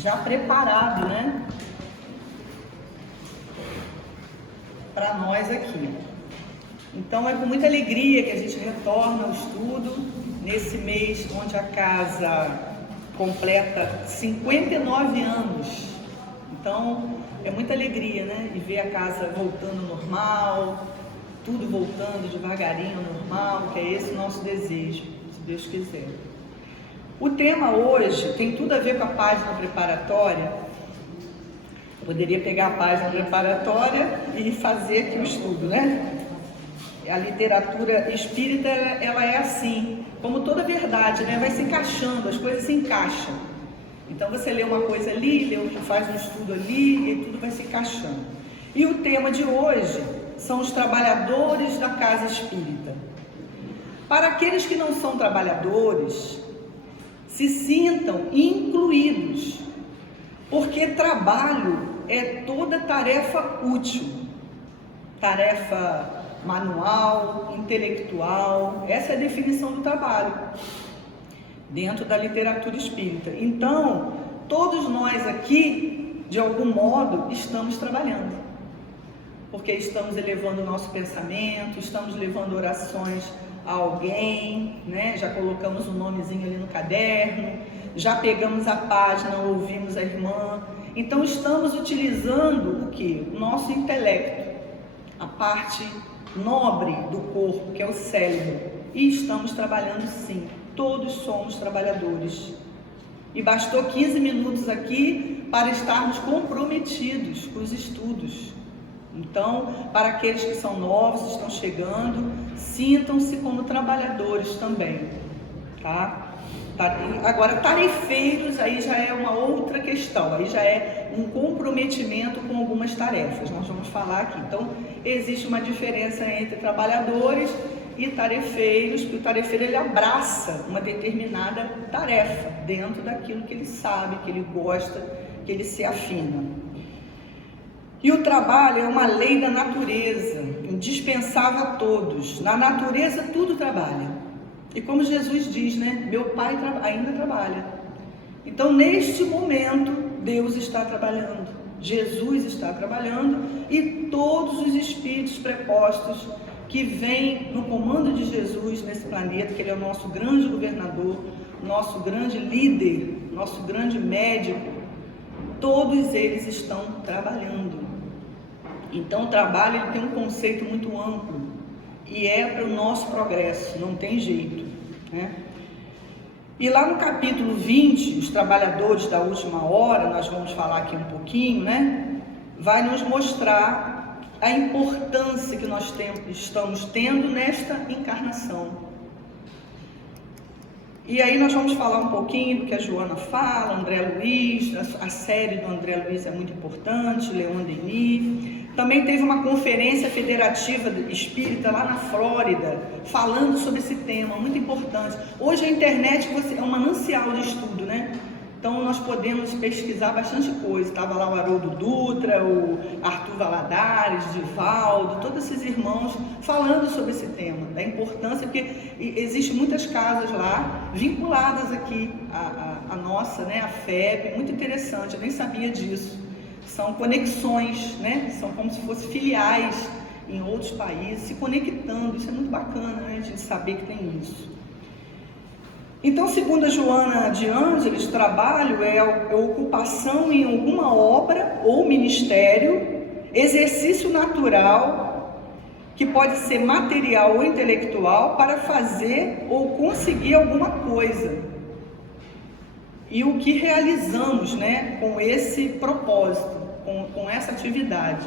já preparado, né, para nós aqui. Então é com muita alegria que a gente retorna ao estudo nesse mês onde a casa completa 59 anos. Então é muita alegria, né, e ver a casa voltando ao normal, tudo voltando devagarinho ao normal, que é esse o nosso desejo, se Deus quiser. O tema hoje tem tudo a ver com a página preparatória. Eu poderia pegar a página preparatória e fazer aqui o estudo, né? A literatura espírita, ela é assim, como toda verdade, né? Vai se encaixando, as coisas se encaixam. Então você lê uma coisa ali, faz um estudo ali e tudo vai se encaixando. E o tema de hoje são os trabalhadores da casa espírita. Para aqueles que não são trabalhadores, se sintam incluídos, porque trabalho é toda tarefa útil, tarefa manual, intelectual. Essa é a definição do trabalho dentro da literatura espírita. Então, todos nós aqui, de algum modo, estamos trabalhando, porque estamos elevando o nosso pensamento, estamos levando orações a alguém, né? Já colocamos um nomezinho ali no caderno, já pegamos a página, ouvimos a irmã. Então estamos utilizando o que? O nosso intelecto, a parte nobre do corpo, que é o cérebro, e estamos trabalhando sim, todos somos trabalhadores. E bastou 15 minutos aqui para estarmos comprometidos com os estudos. Então, para aqueles que são novos, estão chegando, sintam-se como trabalhadores também, tá? Agora, tarefeiros, aí já é uma outra questão, aí já é um comprometimento com algumas tarefas, nós vamos falar aqui. Então, existe uma diferença entre trabalhadores e tarefeiros, porque o tarefeiro ele abraça uma determinada tarefa dentro daquilo que ele sabe, que ele gosta, que ele se afina. E o trabalho é uma lei da natureza, indispensável a todos. Na natureza tudo trabalha. E como Jesus diz, né? Meu Pai ainda trabalha. Então, neste momento, Deus está trabalhando. Jesus está trabalhando e todos os espíritos prepostos que vêm no comando de Jesus nesse planeta, que Ele é o nosso grande governador, nosso grande líder, nosso grande médico, todos eles estão trabalhando. Então o trabalho ele tem um conceito muito amplo e é para o nosso progresso, não tem jeito, né? E lá no capítulo 20, os trabalhadores da última hora, nós vamos falar aqui um pouquinho, né? Vai nos mostrar a importância que nós estamos tendo nesta encarnação. E aí nós vamos falar um pouquinho do que a Joana fala, André Luiz, a série do André Luiz é muito importante, Leon Denis. Também teve uma conferência federativa espírita lá na Flórida, falando sobre esse tema, muito importante. Hoje a internet é um manancial de estudo, né? Então nós podemos pesquisar bastante coisa. Estava lá o Haroldo Dutra, o Arthur Valadares, Divaldo, todos esses irmãos falando sobre esse tema, da importância, porque existem muitas casas lá vinculadas aqui à nossa, né, a FEB, muito interessante, eu nem sabia disso. São conexões, né? São como se fossem filiais em outros países, se conectando. Isso é muito bacana, né? A gente saber que tem isso. Então, segundo a Joana de Ângeles, trabalho é ocupação em alguma obra ou ministério, exercício natural, que pode ser material ou intelectual, para fazer ou conseguir alguma coisa. E o que realizamos, né, com esse propósito, com essa atividade.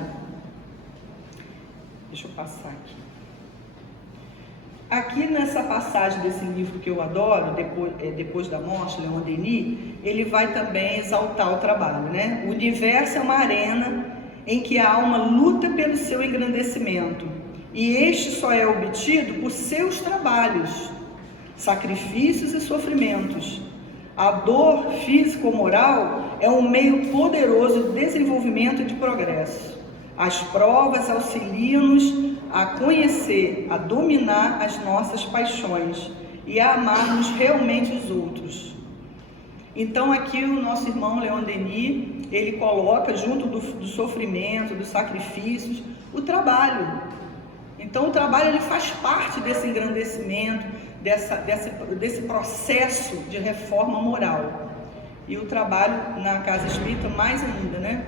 Deixa eu passar aqui. Aqui nessa passagem desse livro que eu adoro, Depois da Morte, Leon Denis, ele vai também exaltar o trabalho, né? O universo é uma arena em que a alma luta pelo seu engrandecimento, e este só é obtido por seus trabalhos, sacrifícios e sofrimentos. A dor físico-moral é um meio poderoso de desenvolvimento e de progresso. As provas auxiliam-nos a conhecer, a dominar as nossas paixões e a amarmos realmente os outros. Então aqui o nosso irmão Leon Denis, ele coloca junto do sofrimento, dos sacrifícios, o trabalho. Então o trabalho ele faz parte desse engrandecimento, desse processo de reforma moral. E o trabalho na casa espírita mais ainda, né?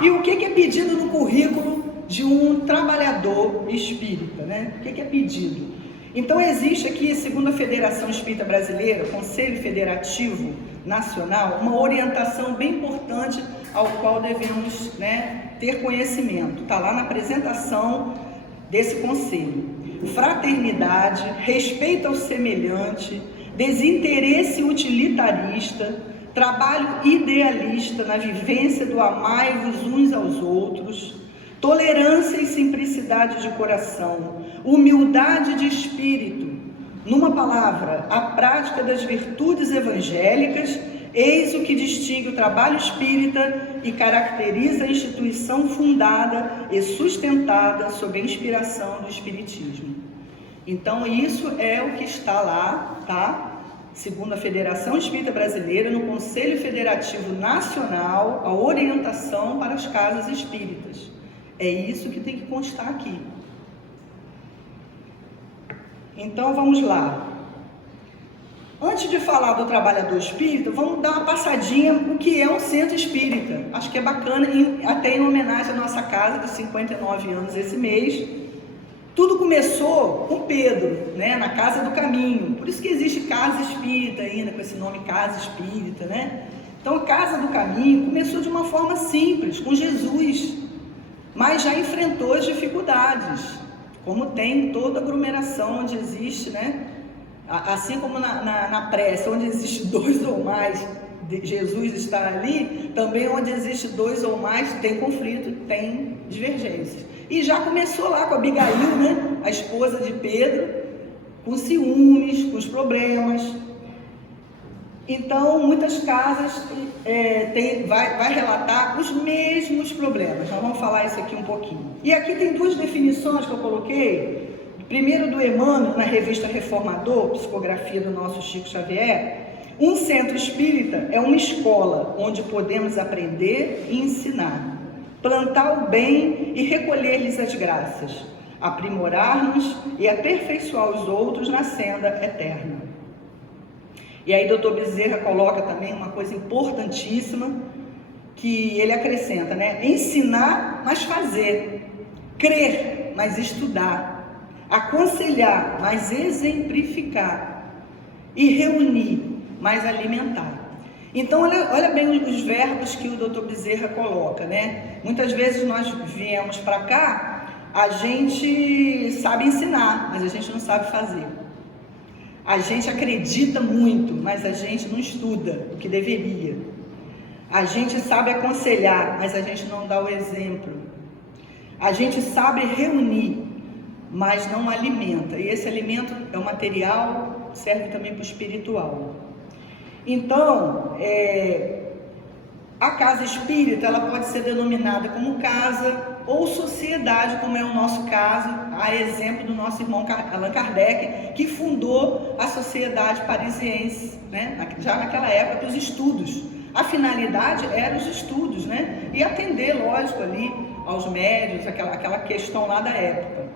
E o que é pedido no currículo de um trabalhador espírita, né? O que é pedido? Então existe aqui, segundo a Federação Espírita Brasileira, Conselho Federativo Nacional, uma orientação bem importante ao qual devemos, né, ter conhecimento. Está lá na apresentação desse conselho. Fraternidade, respeito ao semelhante, desinteresse utilitarista, trabalho idealista na vivência do amai-vos uns aos outros, tolerância e simplicidade de coração, humildade de espírito, numa palavra, a prática das virtudes evangélicas, eis o que distingue o trabalho espírita e caracteriza a instituição fundada e sustentada sob a inspiração do Espiritismo. Então isso é o que está lá, tá? Segundo a Federação Espírita Brasileira, no Conselho Federativo Nacional, a orientação para as casas espíritas. É isso que tem que constar aqui. Então vamos lá. Antes de falar do trabalhador espírita, vamos dar uma passadinha no que é um centro espírita. Acho que é bacana, até em homenagem à nossa casa dos 59 anos esse mês. Tudo começou com Pedro, né, na Casa do Caminho. Por isso que existe Casa Espírita ainda, com esse nome Casa Espírita, né? Então a Casa do Caminho começou de uma forma simples, com Jesus, mas já enfrentou as dificuldades, como tem toda aglomeração onde existe, né? Assim como na prece, onde existe dois ou mais, Jesus está ali, também onde existe dois ou mais, tem conflito, tem divergências. E já começou lá com Abigail, né? A esposa de Pedro, com ciúmes, com os problemas. Então, muitas casas vai relatar os mesmos problemas. Nós vamos falar isso aqui um pouquinho. E aqui tem duas definições que eu coloquei. Primeiro do Emmanuel, na revista Reformador, psicografia do nosso Chico Xavier. Um centro espírita é uma escola onde podemos aprender e ensinar, plantar o bem e recolher-lhes as graças, aprimorar-nos e aperfeiçoar os outros na senda eterna. E aí Dr. Bezerra coloca também uma coisa importantíssima, que ele acrescenta, né? Ensinar, mas fazer, crer, mas estudar, aconselhar, mas exemplificar, e reunir, mas alimentar. Então, olha bem os verbos que o Dr. Bezerra coloca, né? Muitas vezes nós viemos para cá, a gente sabe ensinar, mas a gente não sabe fazer. A gente acredita muito, mas a gente não estuda o que deveria. A gente sabe aconselhar, mas a gente não dá o exemplo. A gente sabe reunir, mas não alimenta. E esse alimento é o material, serve também para o espiritual. Então, a casa espírita, ela pode ser denominada como casa ou sociedade, como é o nosso caso, a exemplo do nosso irmão Allan Kardec, que fundou a Sociedade Parisiense, né? Já naquela época, dos estudos. A finalidade era os estudos, né? E atender, lógico, ali aos médios, aquela questão lá da época.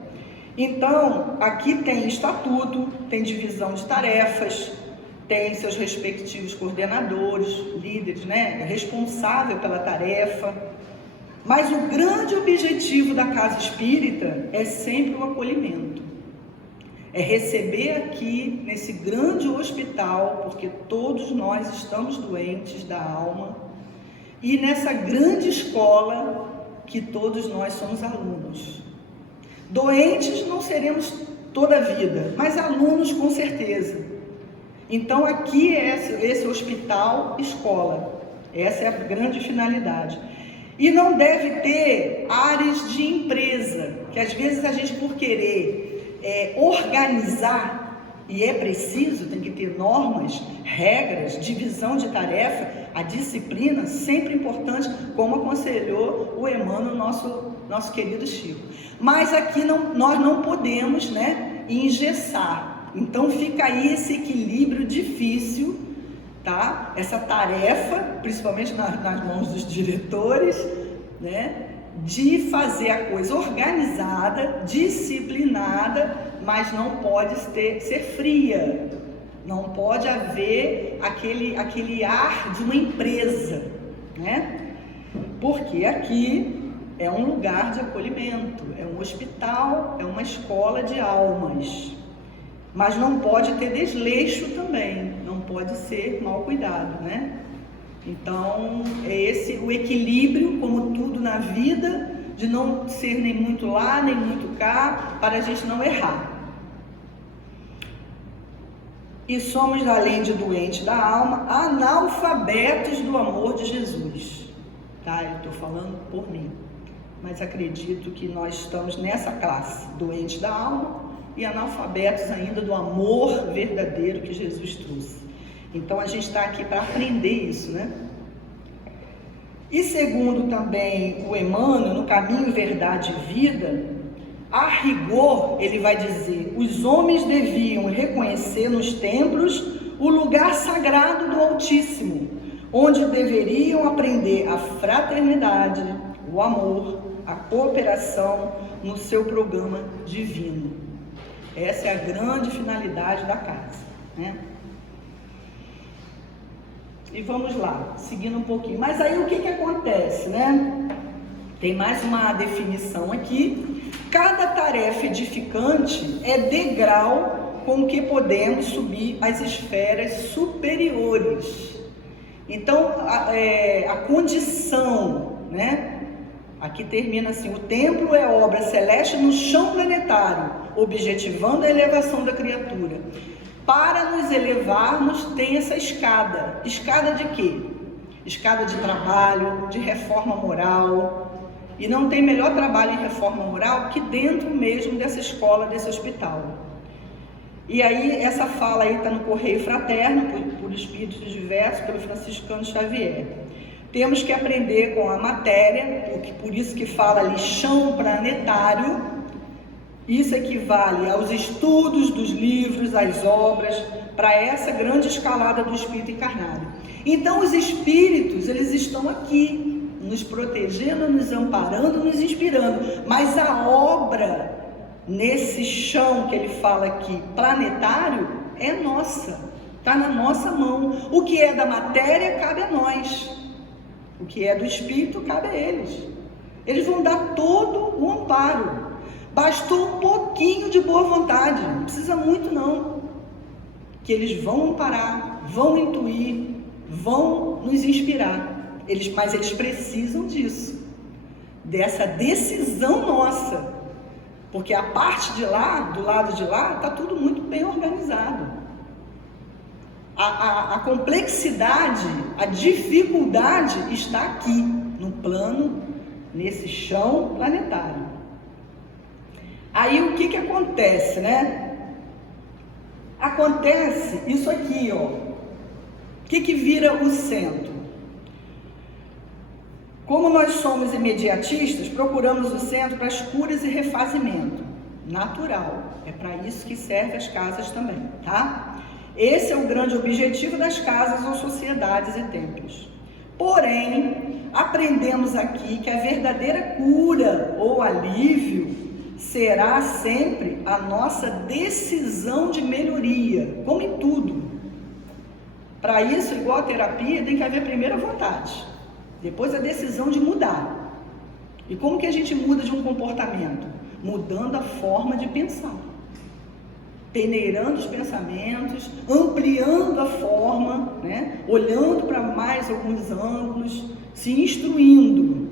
Então, aqui tem estatuto, tem divisão de tarefas, tem seus respectivos coordenadores, líderes, né? Responsável pela tarefa. Mas o grande objetivo da casa espírita é sempre o acolhimento. É receber aqui, nesse grande hospital, porque todos nós estamos doentes da alma, e nessa grande escola que todos nós somos alunos. Doentes não seremos toda a vida, mas alunos com certeza. Então aqui é esse hospital escola, essa é a grande finalidade. E não deve ter áreas de empresa, que às vezes a gente, por querer organizar, e é preciso, tem que ter normas, regras, divisão de tarefa, a disciplina, sempre importante, como aconselhou o Emmanuel, nosso querido Chico. Mas aqui nós não podemos, né, engessar, Então fica aí esse equilíbrio difícil, tá? Essa tarefa, principalmente nas mãos dos diretores, né? De fazer a coisa organizada, disciplinada, mas não pode ser fria. Não pode haver aquele ar de uma empresa, né? Porque aqui é um lugar de acolhimento, é um hospital, é uma escola de almas. Mas não pode ter desleixo também, não pode ser mal cuidado, né? Então, é esse o equilíbrio, como tudo na vida, de não ser nem muito lá, nem muito cá, para a gente não errar. E somos, além de doentes da alma, analfabetos do amor de Jesus. Tá? Eu estou falando por mim, mas acredito que nós estamos nessa classe, doentes da alma e analfabetos ainda do amor verdadeiro que Jesus trouxe. Então a gente está aqui para aprender isso, né? E segundo também o Emmanuel, no Caminho, Verdade e Vida, a rigor, ele vai dizer, os homens deviam reconhecer nos templos o lugar sagrado do Altíssimo, onde deveriam aprender a fraternidade, o amor, a cooperação no seu programa divino. Essa é a grande finalidade da casa, né? E vamos lá, seguindo um pouquinho. Mas aí o que acontece, né? Tem mais uma definição aqui. Cada tarefa edificante é degrau com que podemos subir às esferas superiores. Então, a condição, né? Aqui termina assim: o templo é obra celeste no chão planetário, objetivando a elevação da criatura. Para nos elevarmos, tem essa escada. Escada de quê? Escada de trabalho, de reforma moral. E não tem melhor trabalho em reforma moral que dentro mesmo dessa escola, desse hospital. E aí, essa fala aí está no Correio Fraterno, por espíritos diversos, pelo Franciscano Xavier. Temos que aprender com a matéria, por isso que fala ali chão planetário. Isso equivale aos estudos dos livros, às obras, para essa grande escalada do espírito encarnado. Então os espíritos, eles estão aqui, nos protegendo, nos amparando, nos inspirando, mas a obra nesse chão que ele fala aqui, planetário, é nossa, está na nossa mão. O que é da matéria cabe a nós, o que é do espírito cabe a eles. Eles vão dar todo o amparo. Bastou um pouquinho de boa vontade, não precisa muito não, que eles vão amparar, vão intuir, vão nos inspirar. Mas eles precisam disso, dessa decisão nossa, porque a parte de lá, do lado de lá, está tudo muito bem organizado. A complexidade, a dificuldade está aqui, no plano, nesse chão planetário. Aí o que acontece, né? Acontece isso aqui, ó. O que vira o centro? Como nós somos imediatistas, procuramos o centro para as curas e refazimento. Natural. É para isso que servem as casas também, tá? Esse é o grande objetivo das casas ou sociedades e templos. Porém, aprendemos aqui que a verdadeira cura ou alívio será sempre a nossa decisão de melhoria, como em tudo. Para isso, igual a terapia, tem que haver primeiro a vontade, depois a decisão de mudar. E como que a gente muda de um comportamento? Mudando a forma de pensar, peneirando os pensamentos, ampliando a forma, né? Olhando para mais alguns ângulos, se instruindo.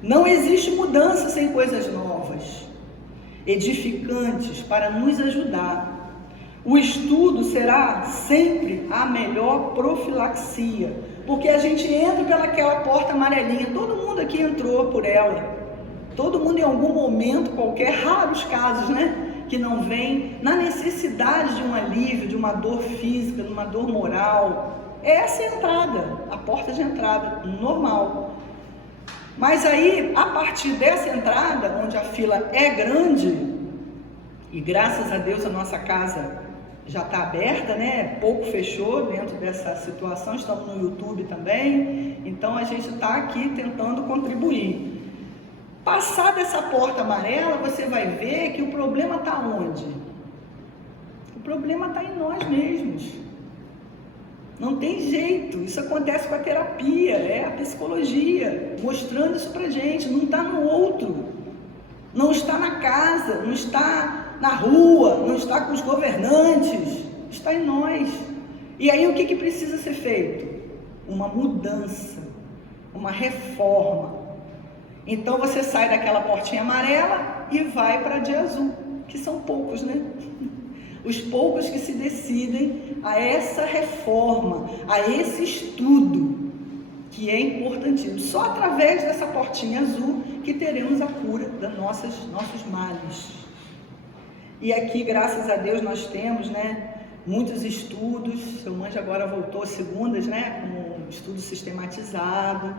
Não existe mudança sem coisas novas, edificantes para nos ajudar. O estudo será sempre a melhor profilaxia, porque a gente entra pelaquela porta amarelinha, todo mundo aqui entrou por ela, todo mundo em algum momento qualquer, raros casos, né, que não vem na necessidade de um alívio, de uma dor física, de uma dor moral. Essa é a entrada, a porta de entrada, normal. Mas aí, a partir dessa entrada, onde a fila é grande, e graças a Deus a nossa casa já está aberta, né? Pouco fechou dentro dessa situação, estamos no YouTube também, então a gente está aqui tentando contribuir. Passar dessa porta amarela, você vai ver que o problema está onde? O problema está em nós mesmos. Não tem jeito, isso acontece com a terapia, é a psicologia, mostrando isso pra gente, não está no outro, não está na casa, não está na rua, não está com os governantes, está em nós. E aí o que precisa ser feito? Uma mudança, uma reforma. Então você sai daquela portinha amarela e vai para a de azul, que são poucos, né? Os poucos que se decidem a essa reforma, a esse estudo, que é importantíssimo. Só através dessa portinha azul que teremos a cura dos nossos males. E aqui, graças a Deus, nós temos, né, muitos estudos. Seu Manjo agora voltou segundas, né, com um estudo sistematizado.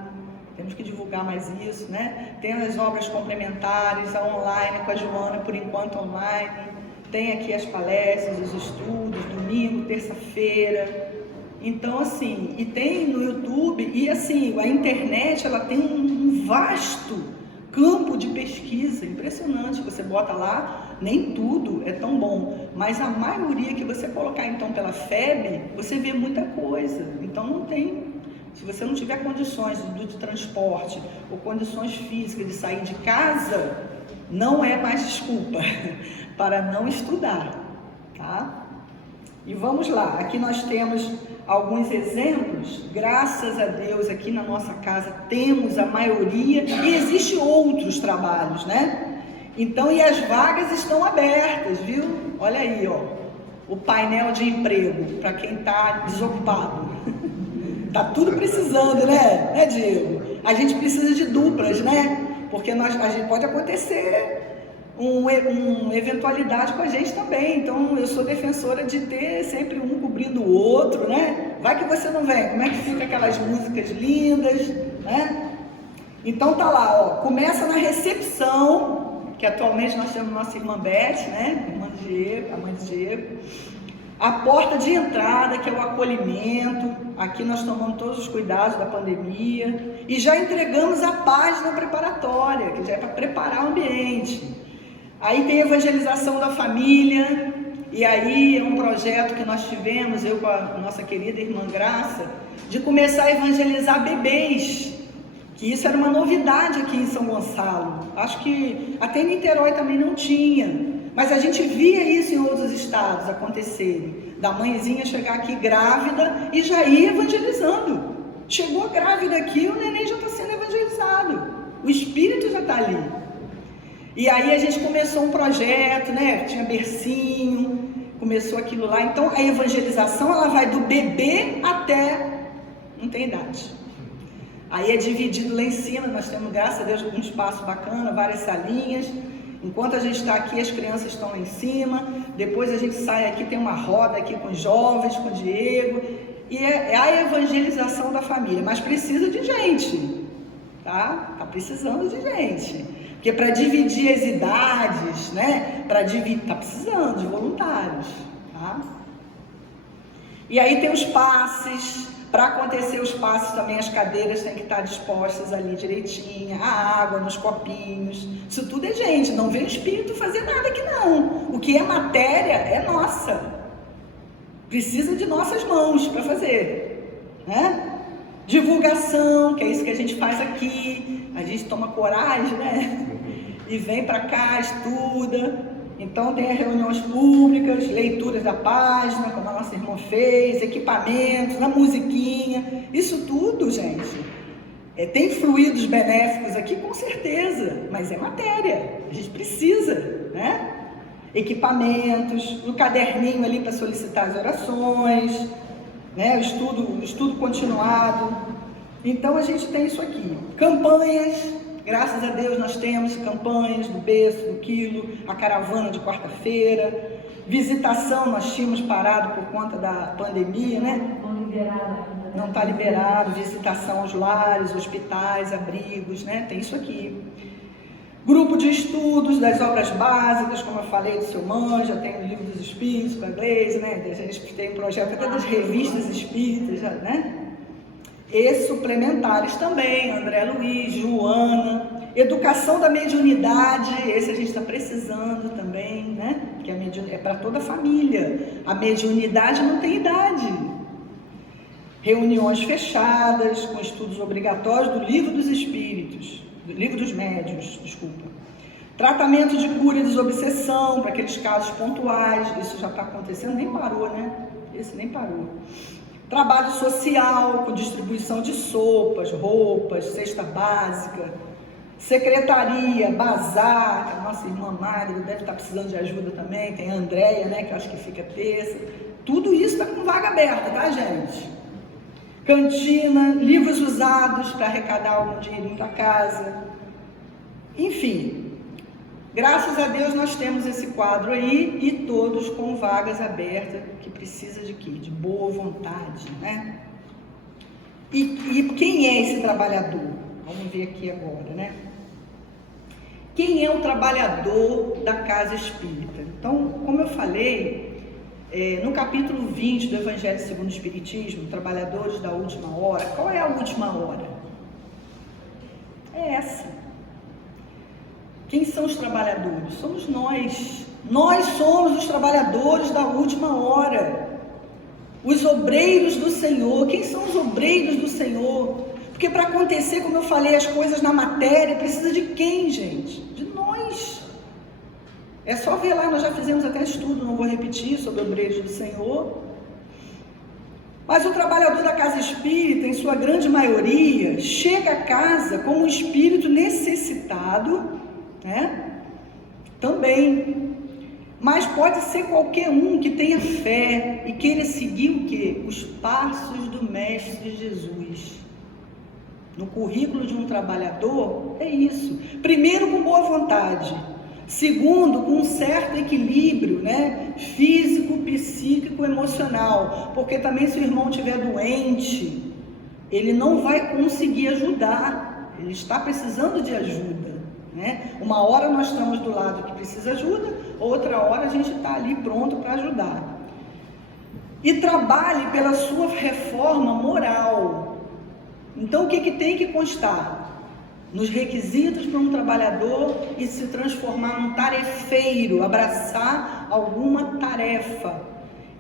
Temos que divulgar mais isso, né? Tem as obras complementares, a online com a Joana, por enquanto online. Tem aqui as palestras, os estudos, domingo, terça-feira. Então, assim, e tem no YouTube, e assim, a internet, ela tem um vasto campo de pesquisa, impressionante. Você bota lá, nem tudo é tão bom, mas a maioria que você colocar, então, pela FEB, você vê muita coisa. Então, não tem... Se você não tiver condições de transporte ou condições físicas de sair de casa, não é mais desculpa para não estudar, tá? E vamos lá, aqui nós temos alguns exemplos. Graças a Deus, aqui na nossa casa temos a maioria, e existem outros trabalhos, né? Então, e as vagas estão abertas, viu? Olha aí, ó, o painel de emprego para quem está desocupado. Tá tudo precisando, né, Diego? A gente precisa de duplas, né? Porque a gente pode acontecer uma eventualidade com a gente também. Então, eu sou defensora de ter sempre um cobrindo o outro, né? Vai que você não vem, como é que fica aquelas músicas lindas, né? Então, tá lá, ó, começa na recepção, que atualmente nós temos nossa irmã Beth, né? Irmã de Diego, a mãe de Diego. A porta de entrada, que é o acolhimento. Aqui nós tomamos todos os cuidados da pandemia e já entregamos a página preparatória, que já é para preparar o ambiente. Aí tem a evangelização da família, e aí é um projeto que nós tivemos, eu com a nossa querida irmã Graça, de começar a evangelizar bebês, que isso era uma novidade aqui em São Gonçalo. Acho que até em Niterói também não tinha. Mas a gente via isso em outros estados acontecerem, da mãezinha chegar aqui grávida e já ir evangelizando. Chegou grávida aqui, o neném já está sendo evangelizado, o espírito já está ali. E aí a gente começou um projeto, né? Tinha bercinho, começou aquilo lá. Então a evangelização, ela vai do bebê até não tem idade. Aí é dividido lá em cima, nós temos, graças a Deus, um espaço bacana, várias salinhas. Enquanto a gente está aqui, as crianças estão lá em cima. Depois a gente sai aqui, tem uma roda aqui com os jovens, com o Diego. E é a evangelização da família. Mas precisa de gente, tá? Tá precisando de gente. Porque para dividir as idades, né? Tá precisando de voluntários, tá? E aí tem os passes. Para acontecer os passos também, as cadeiras têm que estar dispostas ali direitinho, a água nos copinhos, isso tudo é gente, não vem o espírito fazer nada aqui não. O que é matéria é nossa, precisa de nossas mãos para fazer, né? Divulgação, que é isso que a gente faz aqui, a gente toma coragem, né? E vem para cá, estuda. Então tem as reuniões públicas, leituras da página, como a nossa irmã fez, equipamentos, a musiquinha, isso tudo, gente, tem fluidos benéficos aqui, com certeza, mas é matéria, a gente precisa, né? Equipamentos, no caderninho ali para solicitar as orações, né? O estudo continuado. Então a gente tem isso aqui, campanhas. Graças a Deus nós temos campanhas do berço, do quilo, a caravana de quarta-feira, visitação nós tínhamos parado por conta da pandemia, né? Não está liberado, visitação aos lares, hospitais, abrigos, né? Tem isso aqui. Grupo de estudos das obras básicas, como eu falei, do seu mãe, já tem o livro dos espíritos para Gleise, né? A gente tem um projeto até das revistas espíritas, já, né? E suplementares também, André Luiz, Joana, educação da mediunidade, esse a gente está precisando também, né? Que é para toda a família, a mediunidade não tem idade. Reuniões fechadas, com estudos obrigatórios do livro dos espíritos, do livro dos médiuns, desculpa. Tratamento de cura e desobsessão, para aqueles casos pontuais, isso já está acontecendo, nem parou, né? Esse nem parou. Trabalho social, com distribuição de sopas, roupas, cesta básica, secretaria, bazar, a nossa irmã Magda deve estar precisando de ajuda também, tem a Andréia, né, que eu acho que fica terça, tudo isso está com vaga aberta, tá, gente? Cantina, livros usados para arrecadar algum dinheirinho para casa, enfim. Graças a Deus nós temos esse quadro aí e todos com vagas abertas, que precisa de quê? De boa vontade, né? E quem é esse trabalhador? Vamos ver aqui agora, né? Quem é o trabalhador da casa espírita? Então, como eu falei, no capítulo 20 do Evangelho segundo o Espiritismo, Trabalhadores da Última Hora, qual é a última hora? É essa. Quem são os trabalhadores? Somos nós. Nós somos os trabalhadores da última hora. Os obreiros do Senhor. Quem são os obreiros do Senhor? Porque para acontecer, como eu falei, as coisas na matéria, precisa de quem, gente? De nós. É só ver lá, nós já fizemos até estudo, não vou repetir, sobre obreiros do Senhor. Mas o trabalhador da casa espírita, em sua grande maioria, chega a casa como um espírito necessitado, né? Também, mas pode ser qualquer um que tenha fé e queira seguir o quê? Os passos do Mestre Jesus. No currículo de um trabalhador, é isso. Primeiro, com boa vontade. Segundo, com um certo equilíbrio, né? Físico, psíquico, emocional. Porque também se o irmão estiver doente, ele não vai conseguir ajudar. Ele está precisando de ajuda. Né? Uma hora nós estamos do lado que precisa ajuda, outra hora a gente está ali pronto para ajudar. E trabalhe pela sua reforma moral. Então o que tem que constar? Nos requisitos para um trabalhador e se transformar num tarefeiro, abraçar alguma tarefa.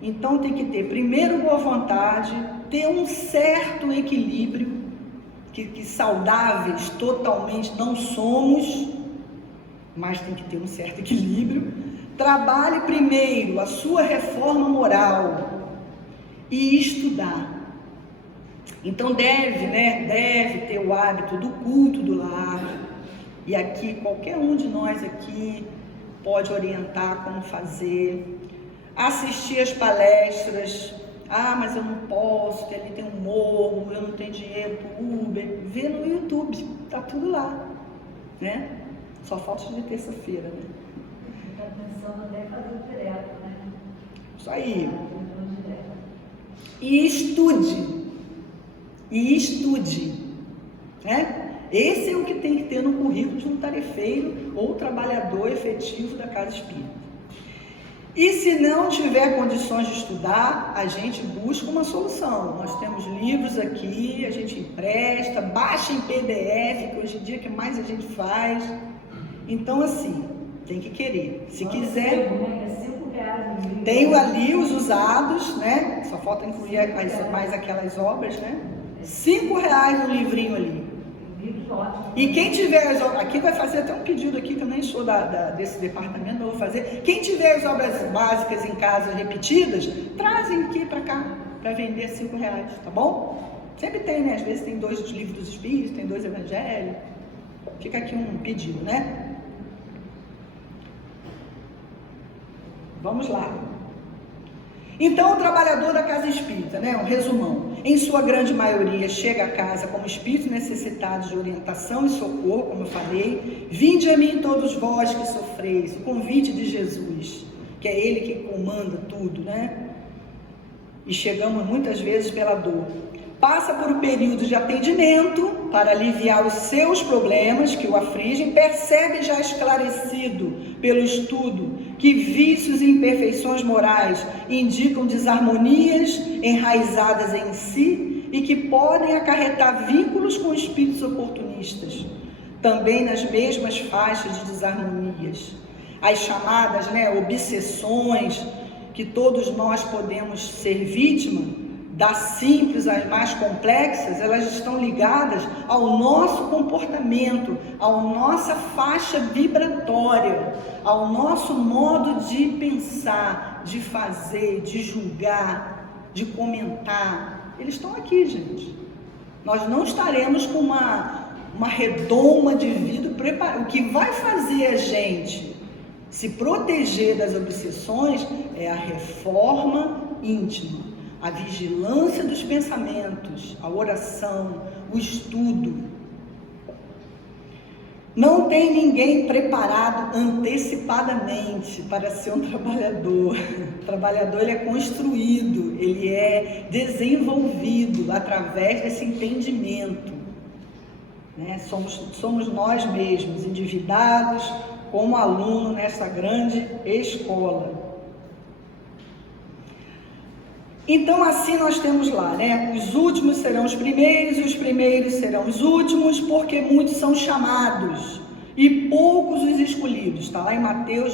Então tem que ter primeiro boa vontade, ter um certo equilíbrio, que saudáveis totalmente não somos, mas tem que ter um certo equilíbrio. Trabalhe primeiro a sua reforma moral e estudar. Então deve ter o hábito do culto do lar. E aqui qualquer um de nós aqui pode orientar como fazer. Assistir as palestras. Ah, mas eu não posso, porque ali tem um morro, eu não tenho dinheiro para o Uber. Vê no YouTube, tá tudo lá, né? Só falta de terça-feira, né? Está pensando até fazer direto, né? Isso aí. E estude, né? Esse é o que tem que ter no currículo de um tarefeiro ou trabalhador efetivo da casa espírita. E se não tiver condições de estudar, a gente busca uma solução. Nós temos livros aqui, a gente empresta, baixa em PDF, que hoje em dia é que mais a gente faz. Então, assim, tem que querer. Se quiser, tenho ali os usados, né? Só falta incluir mais aquelas obras, né? R$5 no livrinho ali. E quem tiver as obras, aqui vai fazer até um pedido aqui, que eu nem sou desse departamento, não vou fazer. Quem tiver as obras básicas em casa repetidas, trazem aqui para cá, para vender R$5, tá bom? Sempre tem, né? Às vezes tem 2 livros dos Espíritos, tem 2 evangelhos. Fica aqui um pedido, né? Vamos lá. Então, o trabalhador da casa espírita, né? Um resumão. Em sua grande maioria, chega a casa como espíritos necessitados de orientação e socorro, como eu falei. Vinde a mim todos vós que sofreis. O convite de Jesus, que é Ele que comanda tudo, né? E chegamos muitas vezes pela dor. passa por um período de atendimento para aliviar os seus problemas que o afligem, percebe já esclarecido pelo estudo que vícios e imperfeições morais indicam desarmonias enraizadas em si e que podem acarretar vínculos com espíritos oportunistas, também nas mesmas faixas de desarmonias. As chamadas, obsessões, que todos nós podemos ser vítima, das simples às mais complexas, elas estão ligadas ao nosso comportamento, à nossa faixa vibratória, ao nosso modo de pensar, de fazer, de julgar, de comentar. Eles estão aqui, gente. Nós não estaremos com uma redoma de vida preparada. O que vai fazer a gente se proteger das obsessões é a reforma íntima, a vigilância dos pensamentos, a oração, o estudo. Não tem ninguém preparado antecipadamente para ser um trabalhador. O trabalhador, ele é construído, ele é desenvolvido através desse entendimento. Somos nós mesmos, endividados como aluno nessa grande escola. Então, assim nós temos lá, os últimos serão os primeiros serão os últimos, porque muitos são chamados e poucos os escolhidos. Está lá em Mateus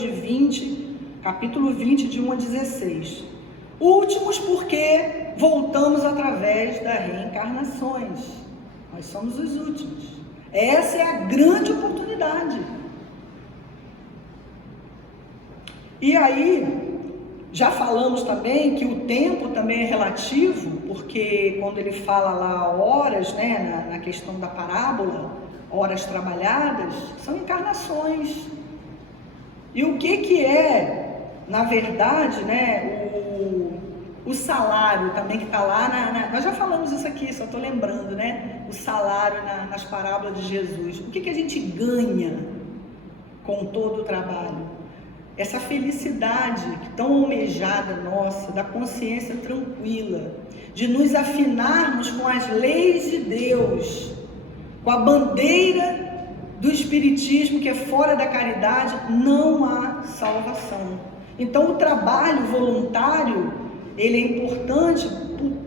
capítulo 20, de 1 a 16. Últimos porque voltamos através das reencarnações. Nós somos os últimos. Essa é a grande oportunidade. E aí, já falamos também que o tempo também é relativo, porque quando ele fala lá horas, na questão da parábola, horas trabalhadas, são encarnações. E o que é, na verdade, o salário também que está lá, nós já falamos isso aqui, só estou lembrando, o salário nas parábolas de Jesus. O que a gente ganha com todo o trabalho? Essa felicidade tão almejada nossa, da consciência tranquila, de nos afinarmos com as leis de Deus, com a bandeira do Espiritismo, que é fora da caridade, não há salvação. Então o trabalho voluntário, ele é importante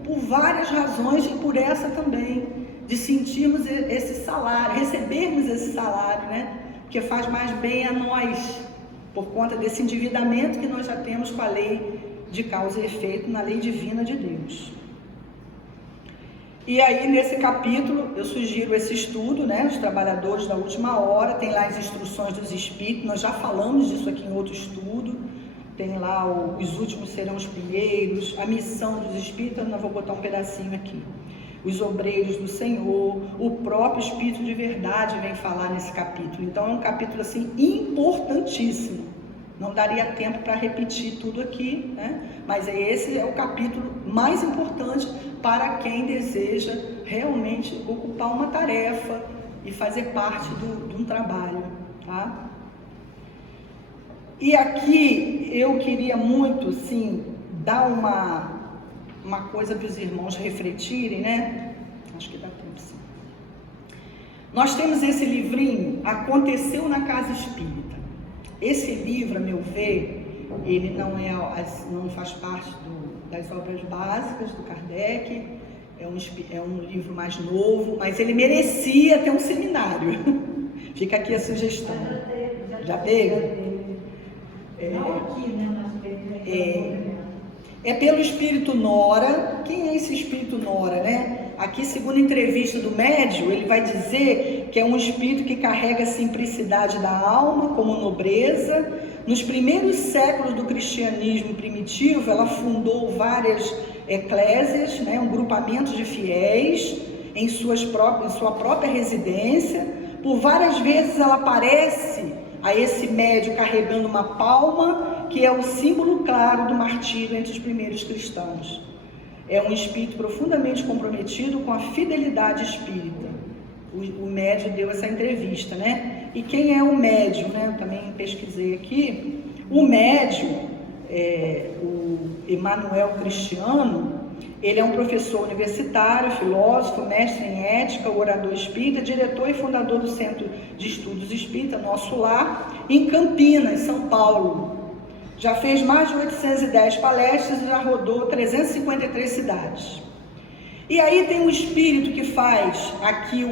por várias razões, e por essa também, de sentirmos esse salário, recebermos esse salário, que faz mais bem a nós, por conta desse endividamento que nós já temos com a lei de causa e efeito, na lei divina de Deus. E aí, nesse capítulo, eu sugiro esse estudo, os trabalhadores da última hora, tem lá as instruções dos espíritos, nós já falamos disso aqui em outro estudo, tem lá os últimos serão os primeiros, a missão dos espíritos, eu não vou botar um pedacinho aqui. Os obreiros do Senhor, o próprio Espírito de Verdade vem falar nesse capítulo. Então é um capítulo assim importantíssimo. Não daria tempo para repetir tudo aqui, mas esse é o capítulo mais importante para quem deseja realmente ocupar uma tarefa e fazer parte de um trabalho, tá? E aqui eu queria muito, sim, dar uma coisa para os irmãos refletirem, Acho que dá tempo, sim. Nós temos esse livrinho, Aconteceu na Casa Espírita. Esse livro, a meu ver, ele não faz parte das obras básicas do Kardec, é um livro mais novo, mas ele merecia ter um seminário. Fica aqui a sugestão. Já teve? Não aqui, mas é pelo Espírito Nora. Quem é esse Espírito Nora, Aqui, segundo a entrevista do médium, ele vai dizer que é um espírito que carrega a simplicidade da alma como nobreza. Nos primeiros séculos do cristianismo primitivo, ela fundou várias eclésias, um grupamento de fiéis em sua própria residência. Por várias vezes ela aparece a esse médium carregando uma palma, que é o símbolo claro do martírio entre os primeiros cristãos. É um espírito profundamente comprometido com a fidelidade espírita. O médium deu essa entrevista, E quem é o médium, Eu também pesquisei aqui. O médium, o Emmanuel Cristiano, Ele é um professor universitário, filósofo, mestre em ética, orador espírita, diretor e fundador do Centro de Estudos Espírita, Nosso Lar, em Campinas, São Paulo. Já fez mais de 810 palestras e já rodou 353 cidades. E aí tem um espírito que faz aqui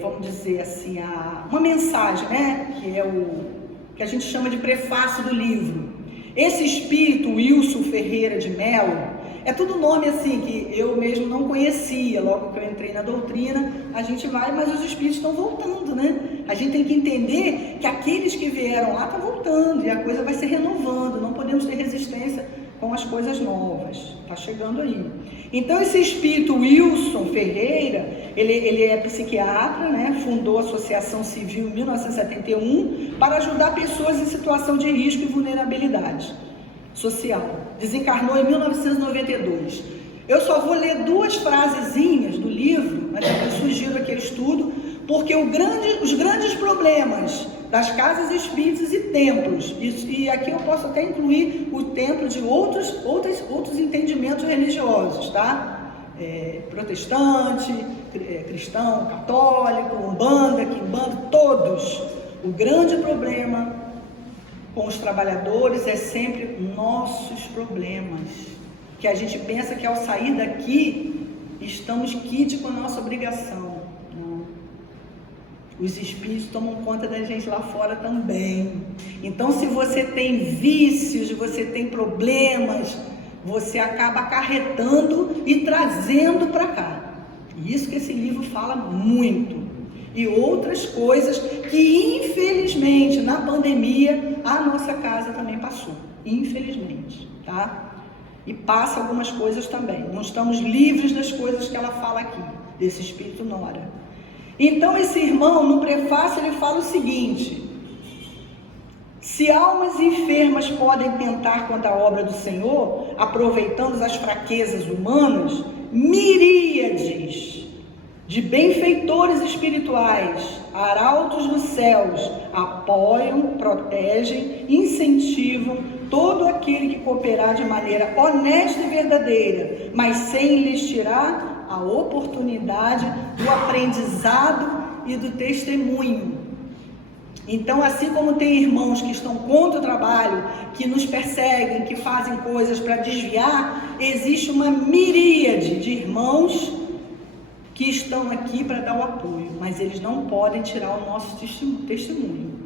vamos dizer assim, uma mensagem, né? Que é que a gente chama de prefácio do livro. Esse espírito, Wilson Ferreira de Mello, é tudo nome assim que eu mesmo não conhecia. Logo que eu entrei na doutrina, a gente vai, mas os espíritos estão voltando, né? A gente tem que entender que aqueles que vieram lá estão voltando e a coisa vai se renovando. Não podemos ter resistência com as coisas novas. Está chegando aí. Então esse espírito Wilson Ferreira, ele é psiquiatra, né? Fundou a Associação Civil em 1971 para ajudar pessoas em situação de risco e vulnerabilidade social. Desencarnou em 1992. Eu só vou ler 2 frasezinhas do livro, mas eu sugiro aqui o estudo, porque os grandes problemas das casas espíritas e templos, e aqui eu posso até incluir o templo de outros entendimentos religiosos, tá? Protestante, cristão, católico, umbanda, quimbanda, todos. O grande problema com os trabalhadores é sempre nossos problemas, que a gente pensa que ao sair daqui estamos quites com a nossa obrigação. Não. Os espíritos tomam conta da gente lá fora também. Então, se você tem vícios, você tem problemas, você acaba acarretando e trazendo para cá. E isso que esse livro fala muito. E outras coisas que, infelizmente, na pandemia, a nossa casa também passou. Infelizmente, tá? E passa algumas coisas também. Não estamos livres das coisas que ela fala aqui, desse espírito Nora. Então, esse irmão, no prefácio, ele fala o seguinte: se almas enfermas podem tentar contra a obra do Senhor, aproveitando as fraquezas humanas, miríades de benfeitores espirituais, arautos dos céus, apoiam, protegem, incentivam todo aquele que cooperar de maneira honesta e verdadeira, mas sem lhes tirar a oportunidade do aprendizado e do testemunho. Então, assim como tem irmãos que estão contra o trabalho, que nos perseguem, que fazem coisas para desviar, existe uma miríade de irmãos que estão aqui para dar o apoio, mas eles não podem tirar o nosso testemunho,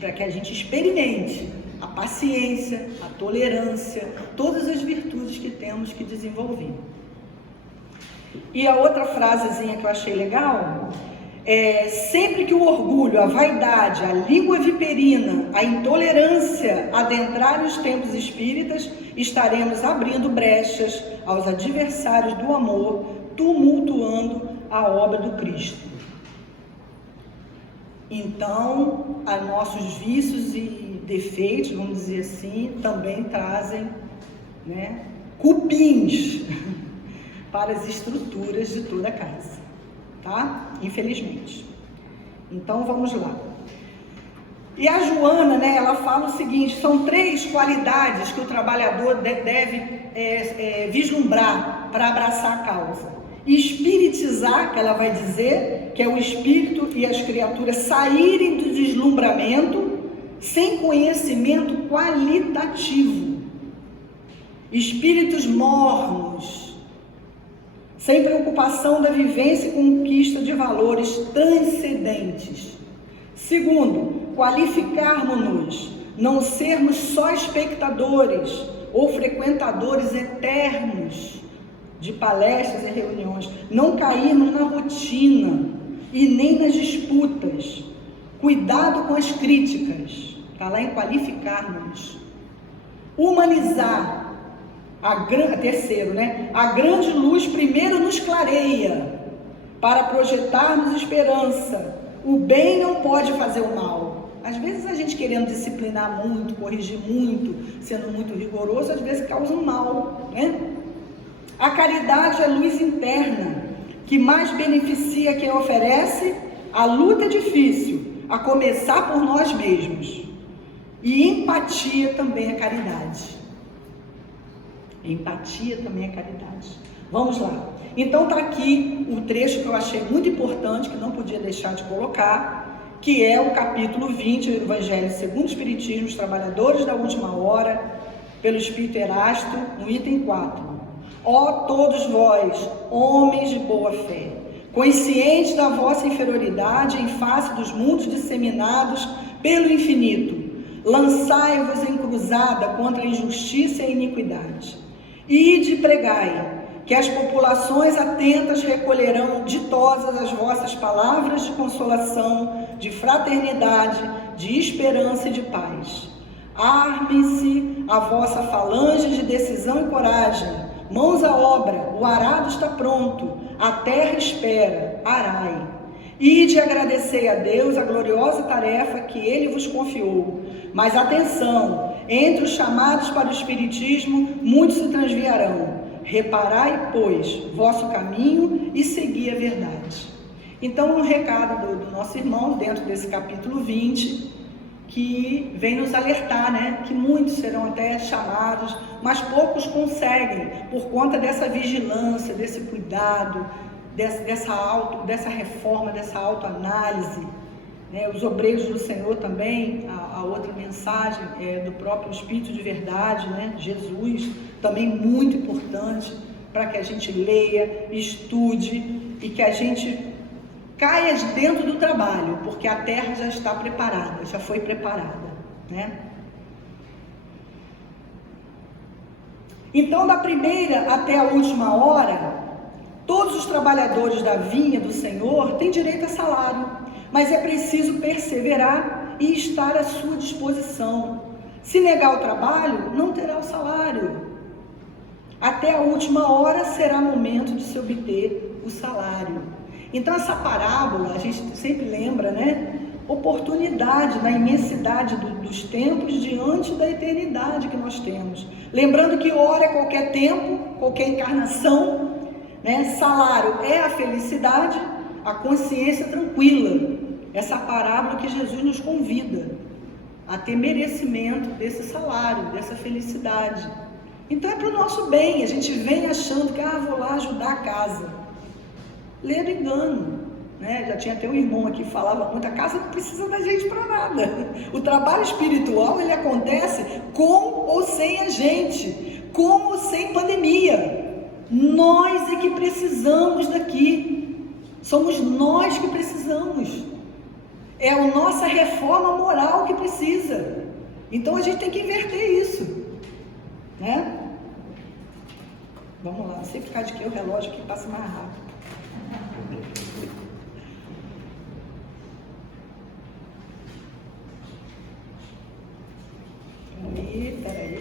para que a gente experimente a paciência, a tolerância, todas as virtudes que temos que desenvolver. E a outra frasezinha que eu achei legal é: sempre que o orgulho, a vaidade, a língua viperina, a intolerância adentrarem os templos espíritas, estaremos abrindo brechas aos adversários do amor, tumultuando a obra do Cristo. Então, a nossos vícios e defeitos, vamos dizer assim, também trazem, né, cupins para as estruturas de toda a casa, tá? Infelizmente. Então, vamos lá. E a Joana, né, ela fala o seguinte: são 3 qualidades que o trabalhador deve vislumbrar para abraçar a causa. Espiritizar, que ela vai dizer, que é o espírito e as criaturas saírem do deslumbramento sem conhecimento qualitativo. Espíritos mornos, sem preocupação da vivência e conquista de valores transcendentes. Segundo, qualificarmos-nos, não sermos só espectadores ou frequentadores eternos de palestras e reuniões, não cairmos na rotina e nem nas disputas. Cuidado com as críticas, está lá em qualificarmos. Humanizar, terceiro, né? A grande luz primeiro nos clareia, para projetarmos esperança. O bem não pode fazer o mal. Às vezes a gente querendo disciplinar muito, corrigir muito, sendo muito rigoroso, às vezes causa um mal, né? A caridade é luz interna, que mais beneficia quem oferece. A luta é difícil, a começar por nós mesmos. E empatia também é caridade. Empatia também é caridade. Vamos lá. Então está aqui o trecho que eu achei muito importante, que não podia deixar de colocar, que é o capítulo 20 do Evangelho segundo o Espiritismo, os Trabalhadores da Última Hora, pelo Espírito Erasto, no item 4. Ó todos vós, homens de boa fé, conscientes da vossa inferioridade em face dos mundos disseminados pelo infinito, lançai-vos em cruzada contra a injustiça e a iniquidade. Ide e pregai, que as populações atentas recolherão ditosas as vossas palavras de consolação, de fraternidade, de esperança e de paz. Arme-se a vossa falange de decisão e coragem, mãos à obra, o arado está pronto, a terra espera, arai. Ide agradecer a Deus a gloriosa tarefa que Ele vos confiou. Mas atenção, entre os chamados para o Espiritismo, muitos se transviarão. Reparai, pois, vosso caminho e segui a verdade. Então, um recado do nosso irmão, dentro desse capítulo 20, que vem nos alertar, né? Que muitos serão até chamados, mas poucos conseguem, por conta dessa vigilância, desse cuidado, dessa reforma, dessa autoanálise. Né? Os obreiros do Senhor também, a outra mensagem do próprio Espírito de Verdade, né? Jesus, também muito importante para que a gente leia, estude e que a gente caia dentro do trabalho, porque a terra já está preparada, já foi preparada, né? Então, da primeira até a última hora, todos os trabalhadores da vinha do Senhor têm direito a salário, mas é preciso perseverar e estar à sua disposição. Se negar o trabalho, não terá o salário. Até a última hora será momento de se obter o salário. Então essa parábola, a gente sempre lembra, né? Oportunidade, da imensidade dos tempos diante da eternidade que nós temos. Lembrando que hora é qualquer tempo, qualquer encarnação, né? Salário é a felicidade, a consciência tranquila. Essa parábola que Jesus nos convida a ter merecimento desse salário, dessa felicidade. Então é para o nosso bem. A gente vem achando que vou lá ajudar a casa. Ledo engano, né? Já tinha até um irmão aqui que falava muito, a casa não precisa da gente para nada. O trabalho espiritual, ele acontece com ou sem a gente, com ou sem pandemia. Nós é que precisamos daqui, somos nós que precisamos. É a nossa reforma moral que precisa. Então a gente tem que inverter isso, né? Vamos lá, não sei ficar de que o relógio aqui passa mais rápido.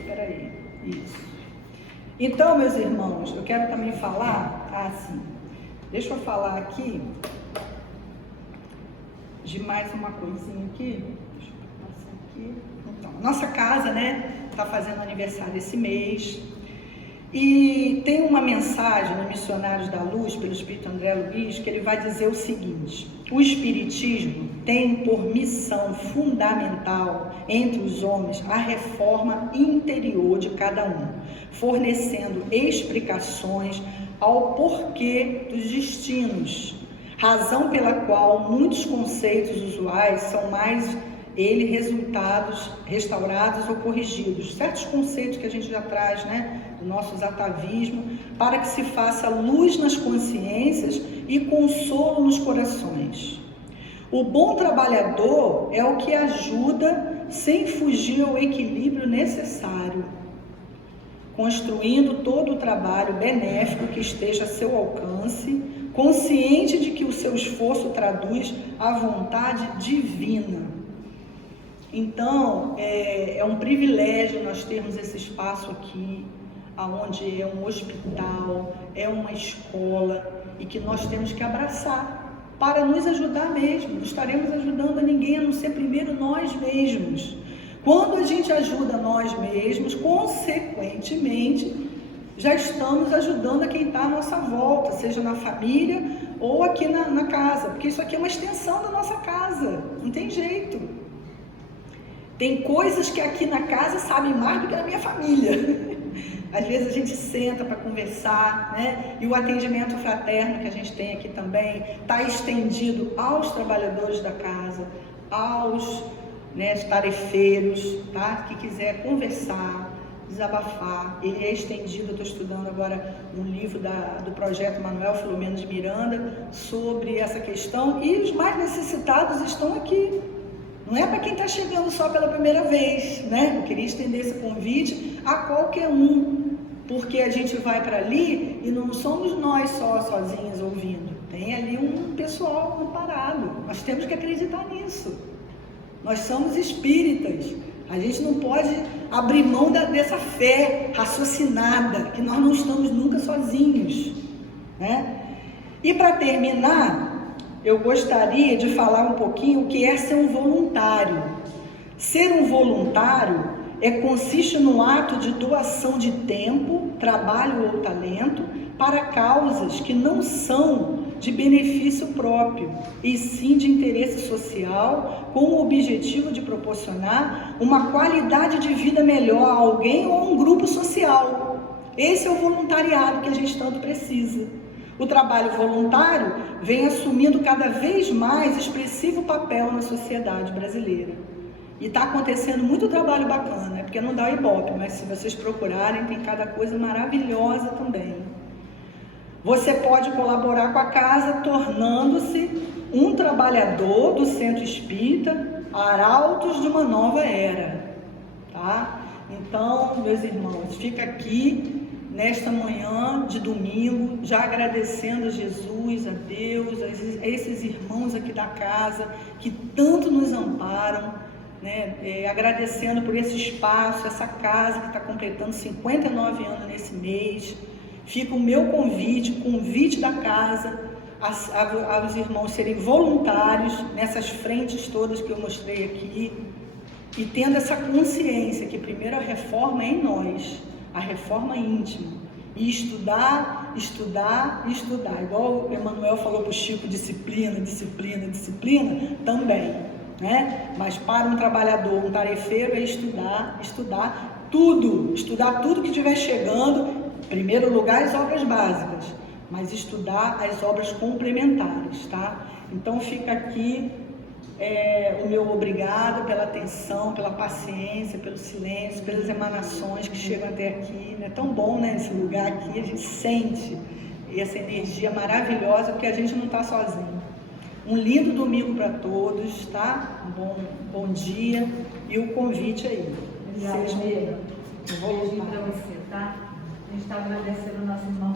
Peraí. Isso. Então, meus irmãos, eu quero também falar assim. Deixa eu falar aqui de mais uma coisinha aqui. Deixa eu passar aqui. Então, a nossa casa, né, está fazendo aniversário esse mês. E tem uma mensagem no Missionários da Luz, pelo Espírito André Luiz, que ele vai dizer o seguinte: o Espiritismo tem por missão fundamental entre os homens a reforma interior de cada um, fornecendo explicações ao porquê dos destinos, razão pela qual muitos conceitos usuais são mais resultados restaurados ou corrigidos. Certos conceitos que a gente já traz, né, do nosso atavismo, para que se faça luz nas consciências e consolo nos corações. O bom trabalhador é o que ajuda sem fugir ao equilíbrio necessário, construindo todo o trabalho benéfico que esteja a seu alcance, consciente de que o seu esforço traduz a vontade divina. Então, é um privilégio nós termos esse espaço aqui, onde é um hospital, é uma escola, e que nós temos que abraçar para nos ajudar mesmo. Não estaremos ajudando a ninguém a não ser primeiro nós mesmos. Quando a gente ajuda nós mesmos, consequentemente, já estamos ajudando a quem está à nossa volta, seja na família ou aqui na casa, porque isso aqui é uma extensão da nossa casa, não tem jeito. Tem coisas que aqui na casa sabem mais do que na minha família, Às vezes a gente senta para conversar, né? E o atendimento fraterno que a gente tem aqui também está estendido aos trabalhadores da casa, aos, né, tarefeiros, tá? Que quiser conversar, desabafar. Ele é estendido. Eu estou estudando agora um livro do projeto Manuel Filomeno de Miranda sobre essa questão, e os mais necessitados estão aqui. Não é para quem está chegando só pela primeira vez, né? Eu queria estender esse convite a qualquer um, porque a gente vai para ali e não somos nós só sozinhos ouvindo. Tem ali um pessoal amparado. Nós temos que acreditar nisso. Nós somos espíritas. A gente não pode abrir mão dessa fé raciocinada, que nós não estamos nunca sozinhos, né? E para terminar, eu gostaria de falar um pouquinho o que é ser um voluntário. Ser um voluntário consiste no ato de doação de tempo, trabalho ou talento para causas que não são de benefício próprio, e sim de interesse social, com o objetivo de proporcionar uma qualidade de vida melhor a alguém ou a um grupo social. Esse é o voluntariado que a gente tanto precisa. O trabalho voluntário vem assumindo cada vez mais expressivo papel na sociedade brasileira. E está acontecendo muito trabalho bacana, porque não dá o Ibope, mas se vocês procurarem, tem cada coisa maravilhosa também. Você pode colaborar com a casa tornando-se um trabalhador do Centro Espírita, arautos de uma nova era, tá? Então, meus irmãos, fica aqui nesta manhã de domingo, já agradecendo a Jesus, a Deus, a esses irmãos aqui da casa que tanto nos amparam, né? Agradecendo por esse espaço, essa casa que está completando 59 anos nesse mês. Fica o meu convite, o convite da casa, aos irmãos serem voluntários nessas frentes todas que eu mostrei aqui, e tendo essa consciência que primeiro a reforma é em nós, a reforma íntima, e estudar, estudar, estudar, igual o Emmanuel falou para o Chico, disciplina, disciplina, disciplina, também, né? Mas para um trabalhador, um tarefeiro, é estudar, estudar tudo que estiver chegando, em primeiro lugar as obras básicas, mas estudar as obras complementares, tá? Então fica aqui o meu obrigado pela atenção, pela paciência, pelo silêncio, pelas emanações que chegam até aqui. É tão bom, né, esse lugar aqui, a gente sente essa energia maravilhosa, porque a gente não está sozinho. Um lindo domingo para todos, tá? Um bom dia, e o convite aí. Obrigada, Beijo para você, tá? A gente está agradecendo o nosso irmão